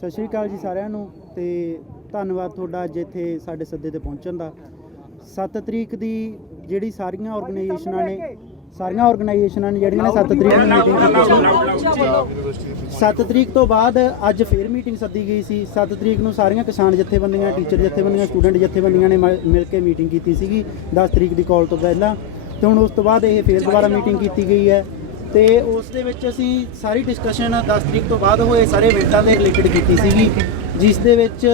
ਸਤਿ ਸ਼੍ਰੀ ਅਕਾਲ ਜੀ ਸਾਰਿਆਂ ਨੂੰ ਤੇ ਧੰਨਵਾਦ ਤੁਹਾਡਾ ਅੱਜ ਇੱਥੇ ਸਾਡੇ ਸੱਦੇ ਤੇ ਪਹੁੰਚਣ ਦਾ 7 ਤਰੀਕ ਦੀ ਜਿਹੜੀ ਸਾਰੀਆਂ ਆਰਗੇਨਾਈਜੇਸ਼ਨਾਂ ਨੇ ਸਾਰੀਆਂ ਆਰਗੇਨਾਈਜੇਸ਼ਨਾਂ ਨੇ ਜਿਹੜੀਆਂ ਨੇ 7 ਤਰੀਕ ਨੂੰ ਮੀਟਿੰਗ 7 ਤਰੀਕ ਤੋਂ ਬਾਅਦ ਅੱਜ ਫੇਰ ਮੀਟਿੰਗ ਸੱਦੀ ਗਈ ਸੀ 7 ਤਰੀਕ ਨੂੰ ਸਾਰੀਆਂ ਕਿਸਾਨ ਜਥੇਬੰਦੀਆਂ ਟੀਚਰ ਜਥੇਬੰਦੀਆਂ ਸਟੂਡੈਂਟ ਜਥੇਬੰਦੀਆਂ ਨੇ ਮਿਲ ਕੇ ਮੀਟਿੰਗ ਕੀਤੀ ਸੀਗੀ 10 ਤਰੀਕ ਦੀ ਕਾਲ ਤੋਂ ਪਹਿਲਾਂ ਤੇ ਹੁਣ ਉਸ ਤੋਂ ਬਾਅਦ ਇਹ ਫੇਰ ਦੁਬਾਰਾ ਮੀਟਿੰਗ ਕੀਤੀ ਗਈ ਹੈ ਤੇ ਉਸ ਦੇ ਵਿੱਚ ਅਸੀਂ ਸਾਰੀ ਡਿਸਕਸ਼ਨ 10 ਤਰੀਕ ਤੋਂ ਬਾਅਦ ਹੋਏ ਸਾਰੇ ਇਵੈਂਟਾਂ ਦੇ ਰਿਲੇਟਡ ਕੀਤੀ ਸੀਗੀ ਜਿਸ ਦੇ ਵਿੱਚ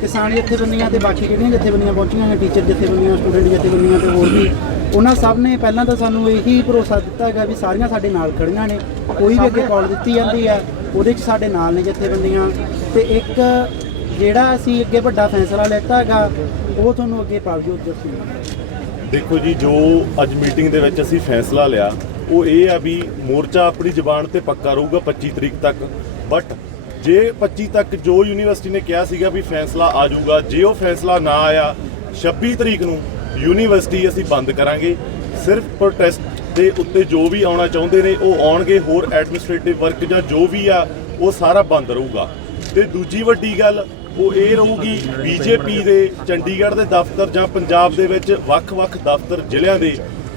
ਕਿਸਾਨ ਬੰਦੀਆਂ ਤੇ ਬਾਕੀ ਜਿਹੜੀਆਂ ਬੰਦੀਆਂ ਪਹੁੰਚੀਆਂ ਨੇ ਟੀਚਰ ਜਿੱਥੇ ਬੰਦੀਆਂ ਸਟੂਡੈਂਟ ਜਿੱਥੇ ਬੰਦੀਆਂ ਤੇ ਹੋਰ ਵੀ ਉਹਨਾਂ ਸਭ ਨੇ ਪਹਿਲਾਂ ਤਾਂ ਸਾਨੂੰ ਇਹੀ ਭਰੋਸਾ ਦਿੱਤਾ ਹੈਗਾ ਵੀ ਸਾਰੀਆਂ ਸਾਡੇ ਨਾਲ ਖੜੀਆਂ ਨੇ ਕੋਈ ਵੀ ਅੱਗੇ ਕਾਲ ਦਿੱਤੀ ਜਾਂਦੀ ਆ ਉਹਦੇ 'ਚ ਸਾਡੇ ਨਾਲ ਨੇ ਜਿੱਥੇ ਬੰਦੀਆਂ ਤੇ ਇੱਕ ਜਿਹੜਾ ਅਸੀਂ ਅੱਗੇ ਵੱਡਾ ਫੈਸਲਾ ਲੈਤਾ ਹੈਗਾ ਉਹ ਤੁਹਾਨੂੰ ਅੱਗੇ ਪਾਵਜੋ ਦੱਸੂਗਾ ਦੇਖੋ ਜੀ ਜੋ ਅੱਜ ਮੀਟਿੰਗ ਦੇ ਵਿੱਚ ਅਸੀਂ ਫੈਸਲਾ ਲਿਆ ਉਹ ਇਹ ਆ ਵੀ ਮੋਰਚਾ ਆਪਣੀ ਜ਼ੁਬਾਨ ਤੇ ਪੱਕਾ ਰਹੂਗਾ 25 ਤਰੀਕ ਤੱਕ ਬਟ ਜੇ 25 ਤੱਕ ਜੋ ਯੂਨੀਵਰਸਿਟੀ ਨੇ ਕਿਹਾ ਸੀਗਾ ਵੀ ਫੈਸਲਾ ਆ ਜਾਊਗਾ ਜੇ ਉਹ ਫੈਸਲਾ ਨਾ ਆਇਆ 26 ਤਰੀਕ ਨੂੰ ਯੂਨੀਵਰਸਿਟੀ ਅਸੀਂ ਬੰਦ ਕਰਾਂਗੇ ਸਿਰਫ ਪ੍ਰੋਟੈਸਟ ਦੇ ਉੱਤੇ ਜੋ ਵੀ ਆਉਣਾ ਚਾਹੁੰਦੇ ਨੇ ਉਹ ਆਉਣਗੇ ਹੋਰ ਐਡਮਿਨਿਸਟ੍ਰੇਟਿਵ ਵਰਕ ਜਾਂ ਜੋ ਵੀ ਆ ਉਹ ਸਾਰਾ ਬੰਦ ਰਹੂਗਾ ਤੇ ਦੂਜੀ ਵੱਡੀ ਗੱਲ ਉਹ ਇਹ ਰਹੂਗੀ ਬੀਜੇਪੀ ਦੇ ਚੰਡੀਗੜ੍ਹ ਦੇ ਦਫ਼ਤਰ ਜਾਂ ਪੰਜਾਬ ਦੇ ਵਿੱਚ ਵੱਖ-ਵੱਖ ਦਫ਼ਤਰ ਜ਼ਿਲ੍ਹਿਆਂ ਦੇ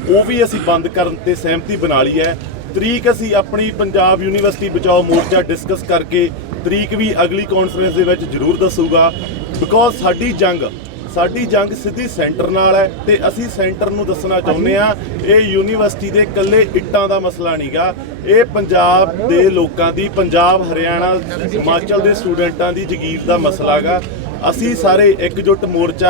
ਉਹ ਵੀ ਅਸੀਂ ਬੰਦ ਕਰਨ ਤੇ ਸਹਿਮਤੀ ਬਣਾ ਲਈ ਹੈ ਤਰੀਕ ਅਸੀਂ ਆਪਣੀ ਪੰਜਾਬ ਯੂਨੀਵਰਸਿਟੀ ਬਚਾਓ ਮੋਰਚਾ ਡਿਸਕਸ ਕਰਕੇ ਤਰੀਕ ਵੀ ਅਗਲੀ ਕਾਨਫਰੰਸ ਦੇ ਵਿੱਚ ਜ਼ਰੂਰ ਦੱਸੂਗਾ ਬਿਕੋਜ਼ ਸਾਡੀ ਜੰਗ ਸਾਡੀ ਜੰਗ ਸਿੱਧੀ ਸੈਂਟਰ ਨਾਲ ਹੈ ਤੇ ਅਸੀਂ ਸੈਂਟਰ ਨੂੰ ਦੱਸਣਾ ਚਾਹੁੰਦੇ ਆ ਇਹ ਯੂਨੀਵਰਸਿਟੀ ਦੇ ਇਕੱਲੇ ਇੱਟਾਂ ਦਾ ਮਸਲਾ ਨਹੀਂਗਾ ਇਹ ਪੰਜਾਬ ਦੇ ਲੋਕਾਂ ਦੀ ਪੰਜਾਬ ਹਰਿਆਣਾ ਹਿਮਾਚਲ ਦੇ ਸਟੂਡੈਂਟਾਂ ਦੀ ਜਗੀਰ ਦਾ ਮਸਲਾ ਹੈਗਾ ਅਸੀਂ ਸਾਰੇ ਇਕਜੁੱਟ ਮੋਰਚਾ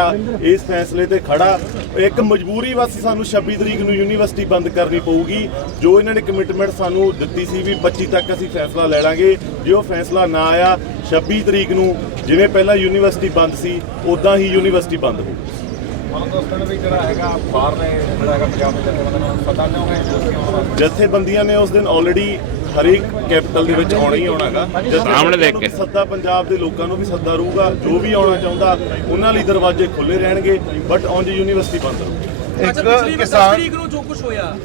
ਇਸ ਫੈਸਲੇ ਤੇ ਖੜਾ ਇੱਕ ਮਜਬੂਰੀ ਵਸ ਸਾਨੂੰ 26 ਤਰੀਕ ਨੂੰ ਯੂਨੀਵਰਸਿਟੀ ਬੰਦ ਕਰਨੀ ਪਊਗੀ ਜੋ ਇਹਨਾਂ ਨੇ ਕਮਿਟਮੈਂਟ ਸਾਨੂੰ ਦਿੱਤੀ ਸੀ ਵੀ 25 ਤੱਕ ਅਸੀਂ ਫੈਸਲਾ ਲੈ ਲਾਂਗੇ ਜੇ ਉਹ ਫੈਸਲਾ ਨਾ ਆਇਆ 26 ਤਰੀਕ ਨੂੰ ਜਿਵੇਂ ਪਹਿਲਾਂ ਯੂਨੀਵਰਸਿਟੀ ਬੰਦ ਸੀ ਉਦਾਂ ਹੀ ਯੂਨੀਵਰਸਿਟੀ ਬੰਦ ਹੋਊ ਜਥੇਬੰਦੀਆਂ ਨੇ ਉਸ ਦਿਨ ਆਲਰੇਡੀ ਹਰੇਕ ਕੈਪੀਟਲ ਦੇ ਵਿੱਚ ਆਉਣਾ ਹੀ ਆਉਣਾ ਹੈਗਾ ਸਾਹਮਣੇ ਦੇਖ ਕੇ ਸੱਦਾ ਪੰਜਾਬ ਦੇ ਲੋਕਾਂ ਨੂੰ ਵੀ ਸੱਦਾ ਰਹੂਗਾ ਜੋ ਵੀ ਆਉਣਾ ਚਾਹੁੰਦਾ ਉਹਨਾਂ ਲਈ ਦਰਵਾਜ਼ੇ ਖੁੱਲੇ ਰਹਿਣਗੇ ਬਟ ਔਨ ਦੀ ਯੂਨੀਵਰਸਿਟੀ ਬੰਦ ਰਹੂਗੀ ਇੱਕ ਕਿਸਾਨ ਤਰੀਕ ਨੂੰ ਜੋ ਕੁਝ ਹੋਇਆ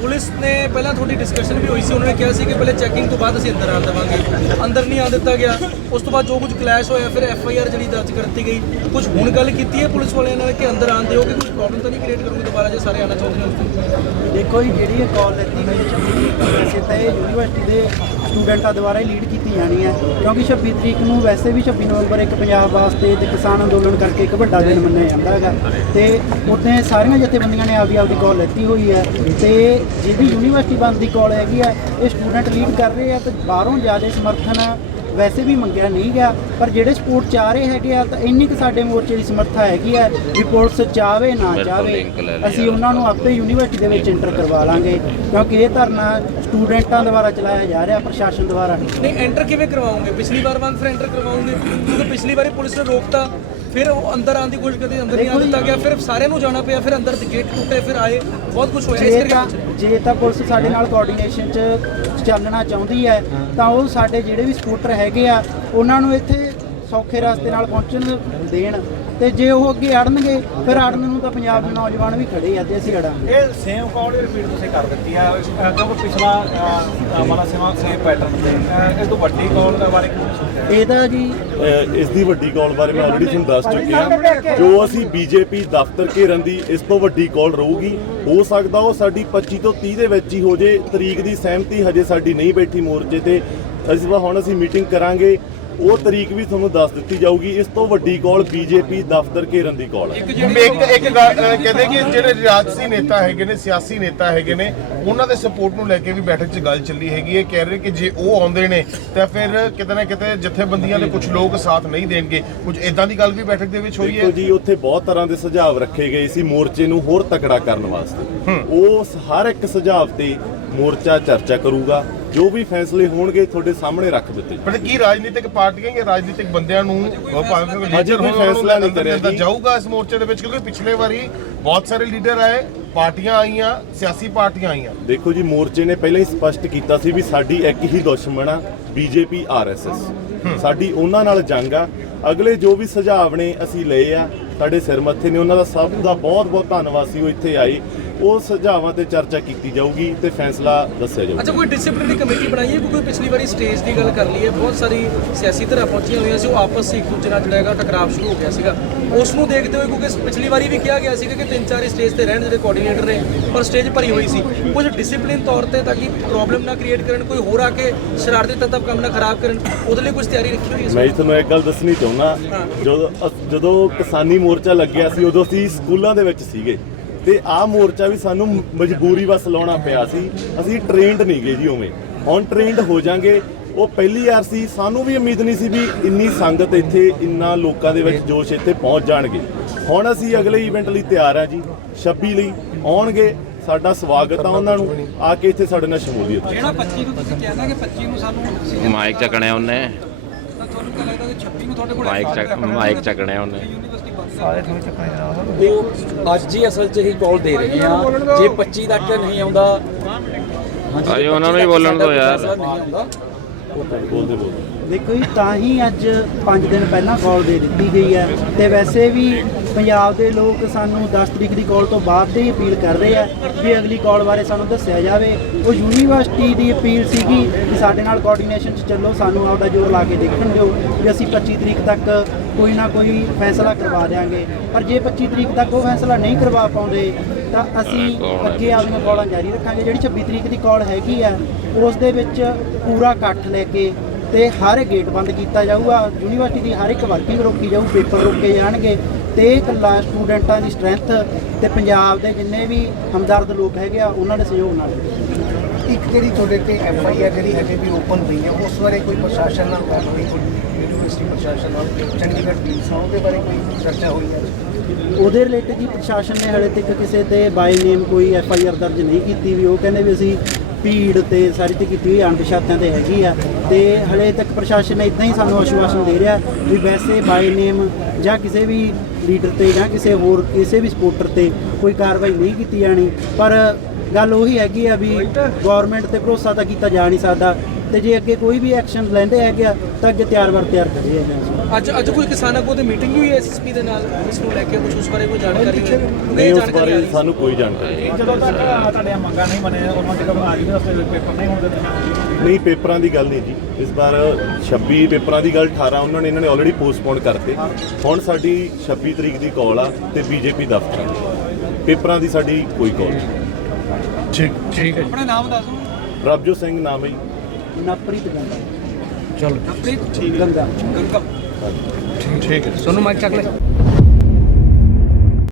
ਪੁਲਿਸ ਨੇ ਪਹਿਲਾਂ ਤੁਹਾਡੀ ਡਿਸਕਸ਼ਨ ਵੀ ਹੋਈ ਸੀ ਉਹਨਾਂ ਨੇ ਕਿਹਾ ਸੀ ਕਿ ਪਹਿਲੇ ਚੈਕਿੰਗ ਤੋਂ ਬਾਅਦ ਅਸੀਂ ਅੰਦਰ ਆਣ ਦੇਵਾਂਗੇ ਅੰਦਰ ਨਹੀਂ ਆ ਦਿੱਤਾ ਗਿਆ ਉਸ ਤੋਂ ਬਾਅਦ ਜੋ ਕੁਝ ਕਲੈਸ਼ ਹੋਇਆ ਫਿਰ ਐਫ ਆਈ ਆਰ ਜਿਹੜੀ ਦਰਜ ਕਰਤੀ ਗਈ ਕੁਝ ਹੁਣ ਗੱਲ ਕੀਤੀ ਹੈ ਪੁਲਿਸ ਵਾਲਿਆਂ ਨਾਲ ਕਿ ਅੰਦਰ ਆਣ ਦਿਓ ਕਿ ਕੋਈ ਪ੍ਰੋਬਲਮ ਤਾਂ ਨਹੀਂ ਕ੍ਰੀਏਟ ਕਰੂਗੇ ਦੁਬਾਰਾ ਜੇ ਸਾਰੇ ਆਣਾ ਚਾਹੁੰਦੇ ਹੋ ਦੇਖੋ ਜੀ ਜਿਹੜੀ ਇਹ ਕਾਲ ਲੈਤੀ ਗਈ ਸੀ ਤਾਂ ਇਹ ਯੂਨੀਵਰਸਿਟੀ ਦੇ ਸਟੂਡੈਂਟਾਂ ਦੁਆਰਾ ਹੀ ਲੀਡ ਕੀਤੀ ਜਾਣੀ ਹੈ ਕਿਉਂਕਿ 26 ਤਰੀਕ ਨੂੰ ਵੈਸੇ ਵੀ 26 ਨਵੰਬਰ ਇੱਕ ਪੰਜਾਬ ਵਾਸਤੇ ਤੇ ਕਿਸਾਨ ਅੰਦੋਲਨ ਕਰਕੇ ਇੱਕ ਵੱਡਾ ਦਿਨ ਮੰਨਿਆ ਜਾਂਦਾ ਹੈਗਾ ਤੇ ਉੱਥੇ ਸਾਰੀਆਂ ਜਥੇਬੰਦੀਆਂ ਨੇ ਆਪਦੀ ਆਪਦੀ ਕਾਲ ਲੈਤੀ ਹੋਈ ਹੈ ਤੇ ਜਿਹਦੀ ਯੂਨੀਵਰਸਿਟੀ ਬੰਦ ਦੀ ਹੈਗੀ ਆ ਇਹ ਸਟੂਡੈਂਟ ਲੀਡ ਕਰ ਰਹੇ ਆ ਤੇ ਬਾਹਰੋਂ ਜ਼ਿਆਦਾ ਸਮਰਥਨ ਵੈਸੇ ਵੀ ਮੰਗਿਆ ਨਹੀਂ ਗਿਆ ਪਰ ਜਿਹੜੇ ਸਪੋਰਟ ਚਾਹ ਰਹੇ ਹੈਗੇ ਆ ਤਾਂ ਇੰਨੀ ਕਿ ਸਾਡੇ ਮੋਰਚੇ ਦੀ ਸਮਰੱਥਾ ਹੈਗੀ ਆ ਰਿਪੋਰਟਸ ਚਾਵੇ ਨਾ ਚਾਵੇ ਅਸੀਂ ਉਹਨਾਂ ਨੂੰ ਆਪੇ ਯੂਨੀਵਰਸਿਟੀ ਦੇ ਵਿੱਚ ਐਂਟਰ ਕਰਵਾ ਲਾਂਗੇ ਕਿਉਂਕਿ ਇਹ ਧਰਨਾ ਸਟੂਡੈਂਟਾਂ ਦੁਆਰਾ ਚਲਾਇਆ ਜਾ ਰਿਹਾ ਪ੍ਰਸ਼ਾਸਨ ਦੁਆਰਾ ਨਹੀਂ ਐਂਟਰ ਕਿਵੇਂ ਕਰਵਾਉਂਗੇ ਪਿਛਲੀ ਵਾਰ ਵਾਂਗ ਫਿਰ ਐਂਟਰ ਕਰਵਾਉਂਗੇ ਕਿਉਂਕਿ ਪਿਛਲੀ ਵਾਰੀ ਪੁਲਿਸ ਨੇ ਰੋਕਤਾ ਫਿਰ ਉਹ ਅੰਦਰ ਆਉਣ ਦੀ ਕੋਸ਼ਿਸ਼ ਕਰਦੇ ਅੰਦਰ ਨਹੀਂ ਆ ਦਿੱਤਾ ਗਿਆ ਫਿਰ ਸਾਰਿਆਂ ਨੂੰ ਜਾਣਾ ਪਿਆ ਫਿਰ ਅੰਦਰ ਟਿਕਟ ਟੁੱਟੇ ਫਿਰ ਆਏ ਬਹੁਤ ਕੁਝ ਹੋਇਆ ਇਸ ਕਰਕੇ ਜੇ ਤਾਂ ਪੁਲਿਸ ਸਾਡੇ ਨਾਲ ਕੋਆਰਡੀਨੇਸ਼ਨ 'ਚ ਚੱਲਣਾ ਚਾਹੁੰਦੀ ਹੈ ਤਾਂ ਉਹ ਸਾਡੇ ਜਿਹੜੇ ਵੀ ਸਕੂਟਰ ਹੈਗੇ ਆ ਉਹਨਾਂ ਨੂੰ ਇੱਥੇ ਸੌਖੇ ਰਸਤੇ ਨਾਲ ਪਹੁੰਚਣ ਦੇਣ ਤੇ ਜੇ ਉਹ ਅੱਗੇ ਅੜਨਗੇ ਫਿਰ ਅੜਨ ਨੂੰ ਤਾਂ ਪੰਜਾਬ ਦੇ ਨੌਜਵਾਨ ਵੀ ਖੜੇ ਆ ਤੇ ਅਸੀਂ ਅੜਾਂਗੇ ਇਹ ਸੇਮ ਕਾਲ ਦੀ ਰਿਪੀਟ ਤੁਸੀਂ ਕਰ ਦਿੱਤੀ ਆ ਕਿਉਂਕਿ ਪਿਛਲਾ ਵਾਲਾ ਸੇਮ ਸੇਮ ਪੈਟਰਨ ਤੇ ਇਹ ਤੋਂ ਵੱਡੀ ਕਾਲ ਦੇ ਬਾਰੇ ਤਾਂ ਜੀ ਇਸ ਦੀ ਵੱਡੀ ਕਾਲ ਬਾਰੇ ਮੈਂ ਆਲਰੇਡੀ ਤੁਹਾਨੂੰ ਦੱਸ ਚੁੱਕਿਆ ਜੋ ਅਸੀਂ ਬੀਜੇਪੀ ਦਫ਼ਤਰ ਘੇਰਨ ਦੀ ਇਸ ਤੋਂ ਵੱਡੀ ਕਾਲ ਰਹੂਗੀ ਹੋ ਸਕਦਾ ਉਹ ਸਾਡੀ 25 ਤੋਂ 30 ਦੇ ਵਿੱਚ ਹੀ ਹੋ ਜੇ ਤਰੀਕ ਦੀ ਸਹਿਮਤੀ ਹਜੇ ਸਾਡੀ ਨਹੀਂ ਬੈਠੀ ਮੋਰਚੇ ਤੇ ਅਸੀਂ ਹੁਣ ਅਸੀਂ ਮੀਟਿੰਗ ਕਰਾਂਗੇ ਉਹ ਤਰੀਕ ਵੀ ਤੁਹਾਨੂੰ ਦੱਸ ਦਿੱਤੀ ਜਾਊਗੀ ਇਸ ਤੋਂ ਵੱਡੀ ਕਾਲ ਬੀਜੇਪੀ ਦਫ਼ਤਰ ਘੇਰਨ ਦੀ ਕਾਲ ਹੈ ਇੱਕ ਇੱਕ ਕਹਿੰਦੇ ਕਿ ਜਿਹੜੇ ਰਾਜਸੀ ਨੇਤਾ ਹੈਗੇ ਨੇ ਸਿਆਸੀ ਨੇਤਾ ਹੈਗੇ ਨੇ ਉਹਨਾਂ ਦੇ ਸਪੋਰਟ ਨੂੰ ਲੈ ਕੇ ਵੀ ਬੈਠਕ 'ਚ ਗੱਲ ਚੱਲੀ ਹੈਗੀ ਇਹ ਕਹਿ ਰਹੇ ਕਿ ਜੇ ਉਹ ਆਉਂਦੇ ਨੇ ਤਾਂ ਫਿਰ ਕਿਤੇ ਨਾ ਕਿਤੇ ਜਥੇਬੰਦੀਆਂ ਦੇ ਕੁਝ ਲੋਕ ਸਾਥ ਨਹੀਂ ਦੇਣਗੇ ਕੁਝ ਇਦਾਂ ਦੀ ਗੱਲ ਵੀ ਬੈਠਕ ਦੇ ਵਿੱਚ ਹੋਈ ਹੈ ਦੇਖੋ ਜੀ ਉੱਥੇ ਬਹੁਤ ਤਰ੍ਹਾਂ ਦੇ ਸੁਝਾਅ ਰੱਖੇ ਗਏ ਸੀ ਮੋਰਚੇ ਨੂੰ ਹੋਰ ਤਕੜਾ ਕਰਨ ਵਾਸਤੇ ਉਸ ਹਰ ਇੱਕ ਸੁਝਾਅ ਤੇ ਮੋਰਚਾ ਚਰਚਾ ਕਰੂਗਾ ਜੋ ਵੀ ਫੈਸਲੇ ਹੋਣਗੇ ਤੁਹਾਡੇ ਸਾਹਮਣੇ ਰੱਖ ਦਿੱਤੇ ਪਰ ਕੀ ਰਾਜਨੀਤਿਕ ਪਾਰਟੀਆਂ ਜਾਂ ਰਾਜਨੀਤਿਕ ਬੰਦਿਆਂ ਨੂੰ ਭਾਵੇਂ ਕੋਈ ਫੈਸਲਾ ਨਹੀਂ ਕਰਿਆ ਜਾਊਗਾ ਇਸ ਮੋਰਚੇ ਦੇ ਵਿੱਚ ਕਿਉਂਕਿ ਪਿਛਲੇ ਵਾਰੀ ਬਹੁਤ ਸਾਰੇ ਲੀਡਰ ਆਏ ਪਾਰਟੀਆਂ ਆਈਆਂ ਸਿਆਸੀ ਪਾਰਟੀਆਂ ਆਈਆਂ ਦੇਖੋ ਜੀ ਮੋਰਚੇ ਨੇ ਪਹਿਲਾਂ ਹੀ ਸਪਸ਼ਟ ਕੀਤਾ ਸੀ ਵੀ ਸਾਡੀ ਇੱਕ ਹੀ ਦੁਸ਼ਮਣ ਆ ਬੀਜੇਪੀ ਆਰਐਸਐਸ ਸਾਡੀ ਉਹਨਾਂ ਨਾਲ ਜੰਗ ਆ ਅਗਲੇ ਜੋ ਵੀ ਸੁਝਾਅ ਨੇ ਅਸੀਂ ਲਏ ਆ ਸਾਡੇ ਸਿਰ ਮੱਥੇ ਨੇ ਉਹਨਾਂ ਦਾ ਸਭ ਦਾ ਬਹੁਤ ਬਹੁਤ ਧੰਨਵਾਦ ਸੀ ਉਹ ਇੱਥੇ ਆਏ ਉਹ ਸੁਝਾਵਾਂ ਤੇ ਚਰਚਾ ਕੀਤੀ ਜਾਊਗੀ ਤੇ ਫੈਸਲਾ ਦੱਸਿਆ ਜਾਊਗਾ ਅੱਛਾ ਕੋਈ ਡਿਸਪਲਿਨਰੀ ਕਮੇਟੀ ਬਣਾਈ ਹੈ ਕਿਉਂਕਿ ਪਿਛਲੀ ਵਾਰੀ ਸਟੇਜ ਦੀ ਗੱਲ ਕਰ ਲਈ ਹੈ ਬਹੁਤ ਸਾਰੀ ਸਿਆਸੀ ਧਿਰਾਂ ਪਹੁੰਚੀਆਂ ਹੋਈਆਂ ਸੀ ਉਹ ਆਪਸ ਵਿੱਚ ਇੱਕ ਦੂਜੇ ਨਾਲ ਜਿਹੜਾ ਹੈਗਾ ਟਕਰਾਅ ਸ਼ੁਰੂ ਹੋ ਗਿਆ ਸੀਗਾ ਉਸ ਨੂੰ ਦੇਖਦੇ ਹੋਏ ਕਿਉਂਕਿ ਪਿਛਲੀ ਵਾਰੀ ਵੀ ਕਿਹਾ ਗਿਆ ਸੀਗਾ ਕਿ ਤਿੰਨ ਚਾਰ ਸਟੇਜ ਤੇ ਰਹਿਣ ਜਿਹੜੇ ਕੋਆਰਡੀਨੇਟਰ ਨੇ ਪਰ ਸਟੇਜ ਭਰੀ ਹੋਈ ਸੀ ਕੁਝ ਡਿਸਪਲਿਨ ਤੌਰ ਤੇ ਤਾਂ ਕਿ ਪ੍ਰੋਬਲਮ ਨਾ ਕ੍ਰੀਏਟ ਕਰਨ ਕੋਈ ਹੋਰ ਆ ਕੇ ਸ਼ਰਾਰਤੀ ਤੱਤਵ ਕੰਮ ਨਾ ਖਰਾਬ ਕਰਨ ਉਹਦੇ ਲਈ ਕੁਝ ਤਿਆਰੀ ਰੱਖੀ ਹੋਈ ਹੈ ਮੈਂ ਤੁਹਾਨੂੰ ਇੱਕ ਗੱਲ ਦੱਸਣੀ ਚਾਹੁੰਦਾ ਜਦੋਂ ਜਦੋਂ ਕਿਸਾਨੀ ਮੋਰਚਾ ਲੱਗਿਆ ਸੀ ਉਦੋਂ ਸੀ ਸਕੂਲਾਂ ਦੇ ਵਿੱਚ ਸੀਗੇ ਤੇ ਆ ਮੋਰਚਾ ਵੀ ਸਾਨੂੰ ਮਜਬੂਰੀ ਵਸ ਲਾਉਣਾ ਪਿਆ ਸੀ ਅਸੀਂ ਟ੍ਰੇਨਡ ਨਹੀਂ ਗਏ ਜੀ ਉਵੇਂ ਔਨ ਟ੍ਰੇਨਡ ਹੋ ਜਾਾਂਗੇ ਉਹ ਪਹਿਲੀ ਵਾਰ ਸੀ ਸਾਨੂੰ ਵੀ ਉਮੀਦ ਨਹੀਂ ਸੀ ਵੀ ਇੰਨੀ ਸੰਗਤ ਇੱਥੇ ਇੰਨਾ ਲੋਕਾਂ ਦੇ ਵਿੱਚ ਜੋਸ਼ ਇੱਥੇ ਪਹੁੰਚ ਜਾਣਗੇ ਹੁਣ ਅਸੀਂ ਅਗਲੇ ਇਵੈਂਟ ਲਈ ਤਿਆਰ ਆ ਜੀ 26 ਲਈ ਆਉਣਗੇ ਸਾਡਾ ਸਵਾਗਤ ਆ ਉਹਨਾਂ ਨੂੰ ਆ ਕੇ ਇੱਥੇ ਸਾਡੇ ਨਾਲ ਸ਼ਮੂਲੀਅਤ ਜਿਹੜਾ 25 ਨੂੰ ਤੁਸੀਂ ਕਹਿੰਦਾ ਕਿ 25 ਨੂੰ ਸਾਨੂੰ ਮਾਈਕ ਚੱਕਣਿਆ ਉਹਨੇ ਕਿ 26 ਨੂੰ ਤੁਹਾਡੇ ਕੋਲ ਮਾਈਕ ਚੱਕ ਮਾਈਕ ਚੱਕਣਾ ਉਹਨੇ ਸਾਰੇ ਥੋੜੇ ਚੱਕਣੇ ਜਨਾਬ ਦੇਖੋ ਅੱਜ ਹੀ ਅਸਲ 'ਚ ਹੀ ਕਾਲ ਦੇ ਰਹੇ ਆ ਜੇ 25 ਤੱਕ ਨਹੀਂ ਆਉਂਦਾ ਹਾਂਜੀ ਉਹਨਾਂ ਨੂੰ ਹੀ ਬੋਲਣ ਦੋ ਯਾਰ ਬੋਲਦੇ ਬੋਲਦੇ ਦੇਖੋ ਜੀ ਤਾਂ ਹੀ ਅੱਜ 5 ਦਿਨ ਪਹਿਲਾਂ ਕਾਲ ਦੇ ਦਿੱਤੀ ਗਈ ਹੈ ਤੇ ਵੈਸੇ ਵੀ ਪੰਜਾਬ ਦੇ ਲੋਕ ਸਾਨੂੰ 10 ਤਰੀਕ ਦੀ ਕਾਲ ਤੋਂ ਬਾਅਦ ਤੇ ਹੀ ਅਪੀਲ ਕਰ ਰਹੇ ਆ ਕਿ ਅਗਲੀ ਕਾਲ ਬਾਰੇ ਸਾਨੂੰ ਦੱਸਿਆ ਜਾਵੇ ਉਹ ਯੂਨੀਵਰਸਿਟੀ ਦੀ ਅਪੀਲ ਸੀਗੀ ਕਿ ਸਾਡੇ ਨਾਲ ਕੋਆਰਡੀਨੇਸ਼ਨ 'ਚ ਚੱਲੋ ਸਾਨੂੰ ਆਪਦਾ ਜੋਰ ਲਾ ਕੇ ਦੇਖਣ ਦਿਓ ਕਿ ਅਸੀਂ 25 ਤਰੀਕ ਤੱਕ ਕੋਈ ਨਾ ਕੋਈ ਫੈਸਲਾ ਕਰਵਾ ਦੇਾਂਗੇ ਪਰ ਜੇ 25 ਤਰੀਕ ਤੱਕ ਉਹ ਫੈਸਲਾ ਨਹੀਂ ਕਰਵਾ ਪਾਉਂਦੇ ਤਾਂ ਅਸੀਂ ਅੱਗੇ ਆਪਣੀਆਂ ਕਾਲਾਂ ਜਾਰੀ ਰੱਖਾਂਗੇ ਜਿਹੜੀ 26 ਤਰੀਕ ਦੀ ਕਾਲ ਹੈਗੀ ਆ ਉਸ ਦੇ ਵਿੱਚ ਪੂਰਾ ਇਕੱਠ ਲੈ ਕੇ ਤੇ ਹਰ ਗੇਟ ਬੰਦ ਕੀਤਾ ਜਾਊਗਾ ਯੂਨੀਵਰਸਿਟੀ ਦੀ ਹਰ ਇੱਕ ਵਰਕਿੰਗ ਰੋਕੀ ਜਾਊ ਪੇਪਰ ਰੋਕੇ ਜਾਣਗੇ ਤੇ ਲਾ ਸਟੂਡੈਂਟਾਂ ਦੀ ਸਟਰੈਂਥ ਤੇ ਪੰਜਾਬ ਦੇ ਜਿੰਨੇ ਵੀ ਹਮਦਰਦ ਲੋਕ ਹੈਗੇ ਆ ਉਹਨਾਂ ਦੇ ਸਹਿਯੋਗ ਨਾਲ ਇੱਕ ਜਿਹੜੀ ਤੁਹਾਡੇ ਤੇ ਐਫ ਆਈ ਜਿਹੜੀ ਹਜੇ ਵੀ ਓਪਨ ਹੋਈ ਹੈ ਉਸ ਬਾਰੇ ਕੋਈ ਪ੍ਰਸ਼ਾਸਨ ਨਾਲ ਗੱਲ ਹੋਈ ਕੋਈ ਯੂਨੀਵਰਸਿਟੀ ਪ੍ਰਸ਼ਾਸਨ ਨਾਲ ਚੰਡੀਗੜ੍ਹ ਪੁਲਿਸ ਨਾਲ ਉਹਦੇ ਬਾਰੇ ਕੋਈ ਚਰਚਾ ਹੋਈ ਹੈ ਉਹਦੇ ਰਿਲੇਟਡ ਜੀ ਪ੍ਰਸ਼ਾਸਨ ਨੇ ਹਲੇ ਤੱਕ ਕਿਸੇ ਤੇ ਬਾਈ ਨੇਮ ਕੋਈ ਐਫ ਆਈ ਆਰ ਦਰਜ ਨਹੀਂ ਕੀਤੀ ਵੀ ਉਹ ਕਹਿੰਦੇ ਵੀ ਅਸੀਂ ਭੀੜ ਤੇ ਸਾਰੀ ਤੇ ਕੀਤੀ ਹੋਈ ਅਣਪਛਾਤਿਆਂ ਤੇ ਹੈਗੀ ਆ ਤੇ ਹਲੇ ਤੱਕ ਪ੍ਰਸ਼ਾਸਨ ਨੇ ਇਦਾਂ ਹੀ ਸਾਨੂੰ ਆਸ਼ਵਾਸਨ ਦੇ ਰਿਹਾ ਵੀ ਵੈਸੇ ਬਾਈ ਨੇਮ ਜਾਂ ਕਿਸੇ ਵੀ ਲੀਡਰ ਤੇ ਜਾਂ ਕਿਸੇ ਹੋਰ ਕਿਸੇ ਵੀ ਸਪੋਰਟਰ ਤੇ ਕੋਈ ਕਾਰਵਾਈ ਨਹੀਂ ਕੀਤੀ ਜਾਣੀ ਪਰ ਗੱਲ ਉਹੀ ਹੈਗੀ ਆ ਵੀ ਗਵਰਨਮੈਂਟ ਤੇ ਭਰੋਸਾ ਤਾਂ ਕੀਤਾ ਜਾ ਨਹੀਂ ਸਕਦਾ ਤੇ ਜੇ ਅੱਗੇ ਕੋਈ ਵੀ ਐਕਸ਼ਨ ਲੈਂਦੇ ਹੈਗੇ ਤਾਂ ਅੱਗੇ ਤਿਆਰ ਵਰ ਤਿਆਰ ਕਰੀਏ ਅੱਜ ਅੱਜ ਕੋਈ ਕਿਸਾਨਾਂ ਕੋਲ ਤੇ ਮੀਟਿੰਗ ਵੀ ਹੋਈ ਐਸਐਸਪੀ ਦੇ ਨਾਲ ਇਸ ਨੂੰ ਲੈ ਕੇ ਕੁਝ ਉਸ ਬਾਰੇ ਕੋਈ ਜਾਣਕਾਰੀ ਹੈ ਨਹੀਂ ਉਸ ਬਾਰੇ ਸਾਨੂੰ ਕੋਈ ਜਾਣਕਾਰੀ ਨਹੀਂ ਜਦੋਂ ਤੱਕ ਤੁਹਾਡੇ ਮੰਗਾਂ ਨਹੀਂ ਬਣੇ ਉਹਨਾਂ ਤੱਕ ਦੇ ਵਾਸਤੇ ਪੇਪਰ ਨਹੀਂ ਹੁੰਦੇ ਨਹੀਂ ਪੇਪਰਾਂ ਦੀ ਗੱਲ ਨਹੀਂ ਜੀ ਇਸ ਵਾਰ 26 ਪੇਪਰਾਂ ਦੀ ਗੱਲ 18 ਉਹਨਾਂ ਨੇ ਇਹਨਾਂ ਨੇ ਆਲਰੇਡੀ ਪੋਸਟਪੋਨ ਕਰਤੇ ਹੁਣ ਸਾਡੀ 26 ਤਰੀਕ ਦੀ ਕਾਲ ਆ ਤੇ ਬੀਜੇਪੀ ਦਫ਼ਤਰ ਪੇਪਰਾਂ ਦੀ ਸਾਡੀ ਕੋਈ ਕਾਲ ਨਹੀਂ ਠੀਕ ਠੀਕ ਹੈ ਆਪਣਾ ਨਾਮ ਦੱਸੋ ਰਬਜੋ ਸਿੰਘ ਨਾਮ ਹੈ ਨਪ੍ਰੀਤ ਗੰਗਾ ਚਲੋ ਨਪ੍ਰੀਤ ਗੰਗਾ ਗੰਗਾ ਠੀਕ ਹੈ ਸੋਨੂ ਮਾਈਕ ਚੱਕ ਲੈ